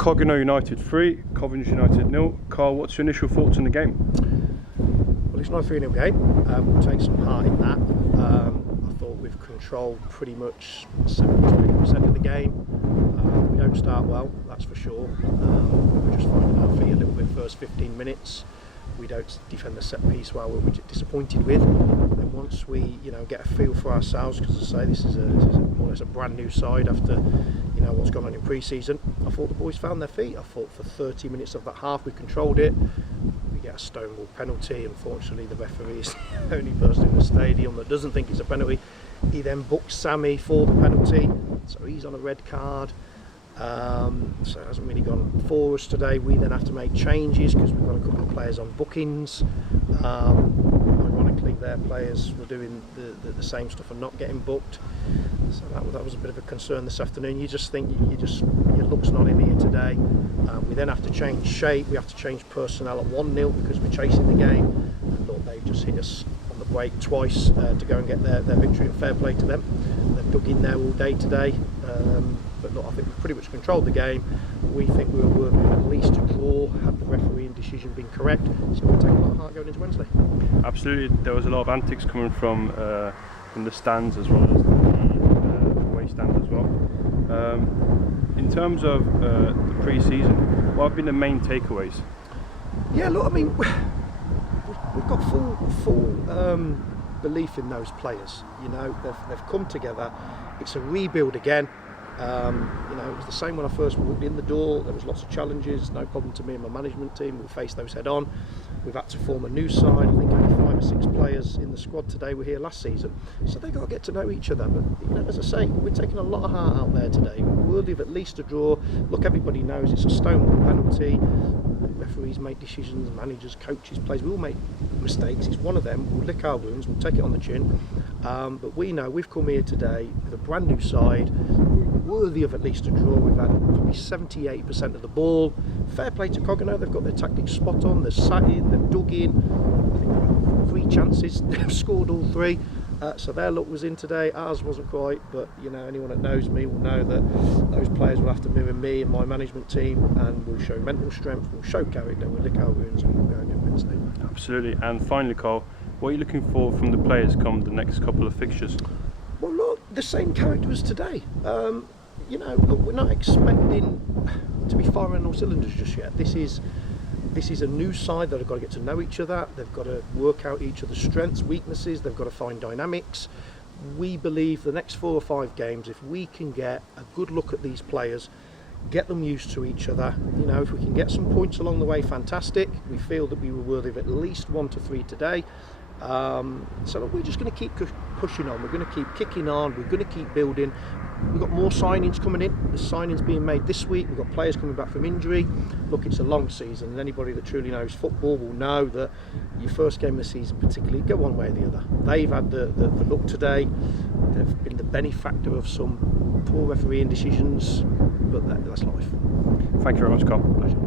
Cogenhoe United 3, Coventry United 0. Carl, what's your initial thoughts on the game? Well, it's not a 3-0 game. We'll take some heart in that. I thought we've controlled pretty much 70% of the game. We don't start well, that's for sure. We're just finding our feet a little bit first 15 minutes. We don't defend the set piece well, we're disappointed with. And once we, get a feel for ourselves, because as I say, this is more or less a brand new side after, what's gone on in pre-season. I thought the boys found their feet. I thought for 30 minutes of that half we controlled it. We get a stonewall penalty. Unfortunately, the referee is the only person in the stadium that doesn't think it's a penalty. He then books Sammy for the penalty, so he's on a red card. So it hasn't really gone for us today. We then have to make changes because we've got a couple of players on bookings. Ironically, their players were doing the same stuff and not getting booked. So that was a bit of a concern this afternoon. You just think your luck's not in here today. We then have to change shape. We have to change personnel at 1-0 because we're chasing the game. And look, they've just hit us on the break twice to go and get their victory, and fair play to them. They've dug in there all day today. But look, I think we've pretty much controlled the game. We think we were working at least a draw had the refereeing decision been correct. So we'll take a lot of heart going into Wednesday. Absolutely, there was a lot of antics coming from the stands as well as the away stands as well. In terms of the pre-season, what have been the main takeaways? Yeah, look, I mean, we've got full belief in those players. They've come together. It's a rebuild again. It was the same when I first walked in the door. There was lots of challenges, no problem to me and my management team. We'll face those head on. We've had to form a new side. I think only 5 or 6 players in the squad today were here last season, so they've got to get to know each other. But as I say, we're taking a lot of heart out there today. We're worthy of at least a draw. Look, everybody knows it's a stonewall penalty. Referees make decisions, managers, coaches, players, we all make mistakes. It's one of them. We'll lick our wounds, we'll take it on the chin. But we know we've come here today with a brand new side, worthy of at least a draw. We've had probably 70-80% of the ball. Fair play to Cogenhoe, they've got their tactics spot on, they've sat in, they've dug in. I think they've got 3 chances, they've scored all 3. So their luck was in today, ours wasn't quite, but anyone that knows me will know that those players will have to mirror me and my management team, and we'll show mental strength, we'll show character, we'll lick our wounds, and we'll go again Wednesday. Absolutely. And finally, Carl, what are you looking for from the players come the next couple of fixtures? Well, look, the same character as today. Look, we're not expecting to be firing on all cylinders just yet. This is a new side that have got to get to know each other. They've got to work out each other's strengths, weaknesses. They've got to find dynamics. We believe the next 4 or 5 games, if we can get a good look at these players, get them used to each other, if we can get some points along the way, fantastic. We feel that we were worthy of at least 1 to 3 today. So look, we're just going to keep pushing on. We're going to keep kicking on. We're going to keep building. We've got more signings coming in. There's signings being made this week. We've got players coming back from injury. Look, it's a long season, and anybody that truly knows football will know that your first game of the season particularly go one way or the other. They've had the look today. They've been the benefactor of some poor refereeing decisions, but that's life. Thank you very much, Carl. Pleasure.